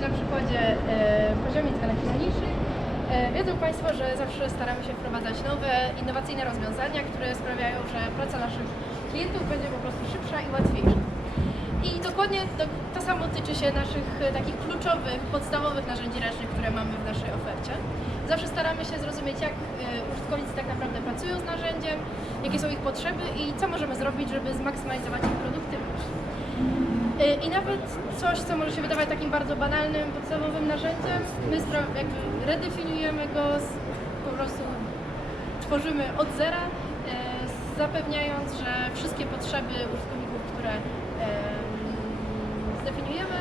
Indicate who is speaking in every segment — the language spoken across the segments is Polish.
Speaker 1: na przykładzie e, poziomic elektronicznych. E, wiedzą Państwo, że zawsze staramy się wprowadzać nowe, innowacyjne rozwiązania, które sprawiają, że praca naszych klientów będzie po prostu szybsza i łatwiejsza. I dokładnie to, to samo tyczy się naszych e, takich kluczowych, podstawowych narzędzi ręcznych, które mamy w naszej ofercie. Zawsze staramy się zrozumieć, jak e, użytkownicy tak naprawdę pracują z narzędziem, jakie są ich potrzeby i co możemy zrobić, żeby zmaksymalizować ich produktywność. E, I nawet coś, co może się wydawać takim bardzo banalnym, podstawowym narzędziem, my jakby redefiniujemy go, po prostu tworzymy od zera, e, zapewniając, że wszystkie potrzeby użytkowników, które em, zdefiniujemy,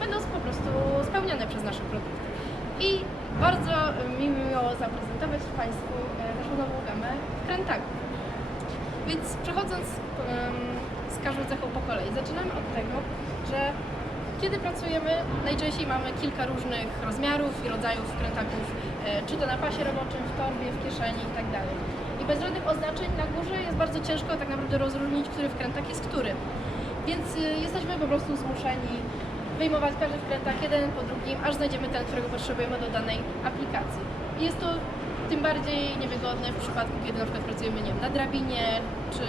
Speaker 1: będą po prostu spełnione przez nasze produkty. I bardzo mi miło zaprezentować Państwu e, naszą nową gamę krętaków. Więc przechodząc z każdą cechą po kolei, zaczynamy od tego, że kiedy pracujemy, najczęściej mamy kilka różnych rozmiarów i rodzajów krętaków, e, czy to na pasie roboczym, w torbie, w kieszeni i tak. I bez żadnych oznaczeń na górze jest bardzo ciężko tak naprawdę rozróżnić, który wkrętak jest który. Więc y, jesteśmy po prostu zmuszeni wyjmować każdy wkrętak jeden po drugim, aż znajdziemy ten, którego potrzebujemy do danej aplikacji. Jest to tym bardziej niewygodne w przypadku, kiedy na przykład pracujemy nie wiem, na drabinie, czy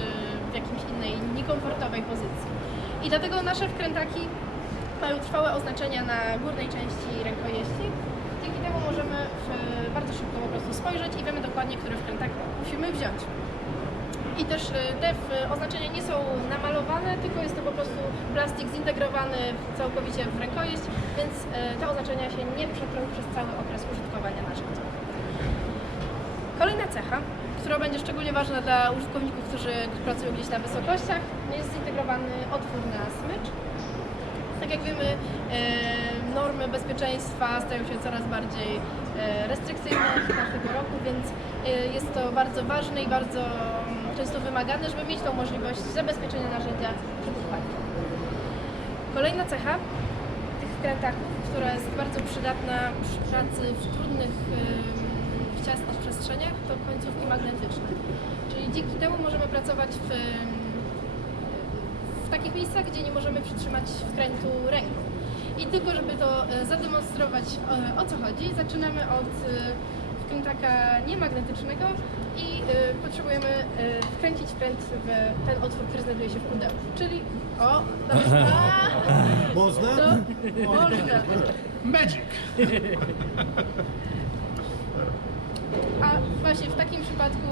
Speaker 1: w jakiejś innej niekomfortowej pozycji. I dlatego nasze wkrętaki mają trwałe oznaczenia na górnej części rękojeści. Dzięki temu możemy bardzo szybko po prostu spojrzeć i wiemy dokładnie, który wkrętak musimy wziąć. I też y, te w- oznaczenia nie są namalowane, tylko jest to po prostu plastik zintegrowany całkowicie w rękojeść, więc y, te oznaczenia się nie przetrą przez cały okres użytkowania narzędzia. Kolejna cecha, która będzie szczególnie ważna dla użytkowników, którzy pracują gdzieś na wysokościach, jest zintegrowany otwór na smycz. Tak jak wiemy, e, normy bezpieczeństwa stają się coraz bardziej e, restrykcyjne każdego roku, więc e, jest to bardzo ważne i bardzo mm, często wymagane, żeby mieć tą możliwość zabezpieczenia narzędzia przed upadkiem. Kolejna cecha tych krętaków, która jest bardzo przydatna przy pracy w trudnych, ciasnych przestrzeniach, to końcówki magnetyczne. Czyli dzięki temu możemy pracować w, w takich miejscach, gdzie nie możemy przytrzymać wkrętu ręką. I tylko żeby to e, zademonstrować e, o co chodzi, zaczynamy od e, wkrętaka niemagnetycznego i potrzebujemy wkręcić wkręt w ten otwór, który znajduje się w pudełku. Czyli o,
Speaker 2: Można?
Speaker 1: można.
Speaker 2: Magic!
Speaker 1: A właśnie w takim przypadku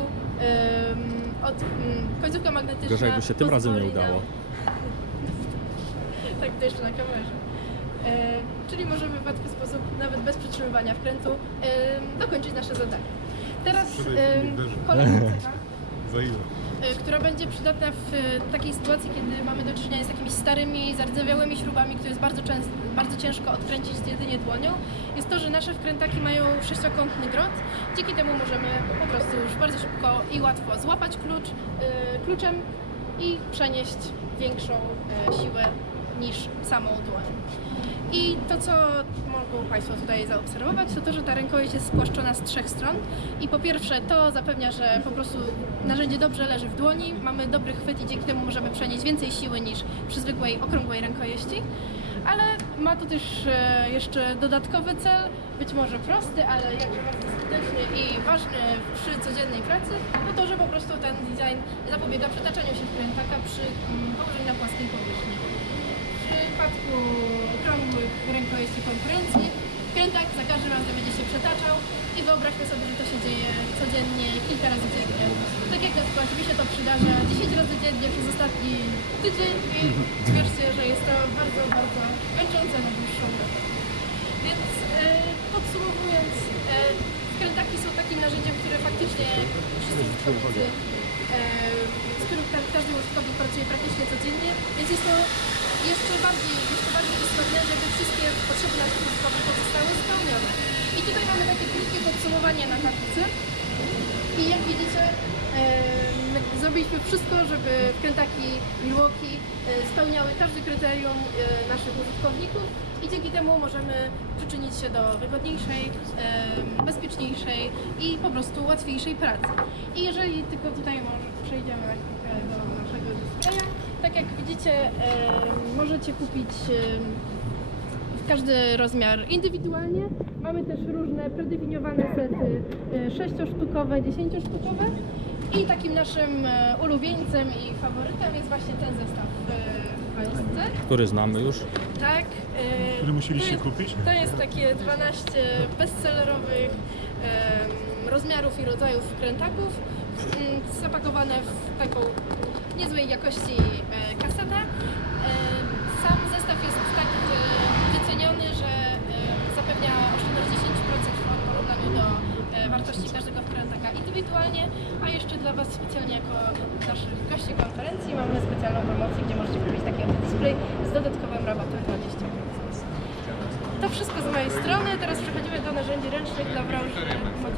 Speaker 1: ym, od ym, końcówka magnetyczna.
Speaker 3: Gorzej jakby się tym razem nie
Speaker 1: pozwoli nam-
Speaker 3: udało.
Speaker 1: tak, to jeszcze na kamerze. E, czyli możemy w łatwy sposób, nawet bez przytrzymywania wkrętu, dokończyć nasze zadanie. Teraz ym, kolejna cecha.
Speaker 2: Za ile?
Speaker 1: Y, która będzie przydatna w y, takiej sytuacji, kiedy mamy do czynienia z jakimiś starymi, zardzewiałymi śrubami, które jest bardzo, często, bardzo ciężko odkręcić jedynie dłonią, jest to, że nasze wkrętaki mają sześciokątny grot. Dzięki temu możemy po prostu już bardzo szybko i łatwo złapać klucz y, kluczem i przenieść większą siłę niż samą dłoń. I to, co mogą Państwo tutaj zaobserwować, to to, że ta rękojeść jest spłaszczona z trzech stron. I po pierwsze, to zapewnia, że po prostu narzędzie dobrze leży w dłoni, mamy dobry chwyt i dzięki temu możemy przenieść więcej siły niż przy zwykłej, okrągłej rękojeści. Ale ma to też e, jeszcze dodatkowy cel, być może prosty, ale jakże bardzo skuteczny i ważny przy codziennej pracy, no to, że po prostu ten design zapobiega przetaczaniu się wkrętaka przy mm, położeniu na płaskiej powierzchni. W przypadku okrągłych rękojeści konkurencji krętak za każdym razem będzie się przetaczał i wyobraźmy sobie, że to się dzieje codziennie, kilka razy dziennie. Tak jak na przykład mi się to przydarza 10 razy dziennie przez ostatni tydzień i wierzcie, że jest to bardzo, bardzo męczące na dłuższą metę. Więc e, podsumowując, e, krętaki są takim narzędziem, które faktycznie wszyscy z którym ka- każdy użytkownik pracuje praktycznie codziennie, więc jest to jeszcze bardziej, jeszcze bardziej istotne, żeby wszystkie potrzeby naszych użytkowników zostały spełnione. I tutaj mamy takie krótkie podsumowanie na tablicy. I jak widzicie, zrobiliśmy wszystko, żeby wkrętaki Milwaukee e, spełniały każde kryterium e, naszych użytkowników i dzięki temu możemy przyczynić się do wygodniejszej, bezpieczniejszej i po prostu łatwiejszej pracy. I jeżeli tylko tutaj może przejdziemy na chwilkę do naszego dysplaya, tak jak widzicie, możecie kupić każdy rozmiar indywidualnie. Mamy też różne predefiniowane sety 6-sztukowe, 10-sztukowe. I takim naszym e, ulubieńcem i faworytem jest właśnie ten zestaw w Polsce.
Speaker 3: Który znamy już.
Speaker 1: Tak. e,
Speaker 2: Który musieliście
Speaker 1: to jest,
Speaker 2: kupić?
Speaker 1: To jest takie 12 bestsellerowych rozmiarów i rodzajów krętaków, mm, zapakowane w taką niezłej jakości e, kasetę. E, Sam zestaw jest tak e, wyceniony, że e, zapewnia oszczędność 10% w porównaniu do e, wartości każdego wkrętaka indywidualnie, a jeszcze dla Was specjalnie jako naszych gości konferencji mamy specjalną promocję, gdzie możecie kupić taki oto display z dodatkowym rabatem 20%. To wszystko z mojej strony. Teraz przechodzimy do narzędzi ręcznych dla branży motoryzacji.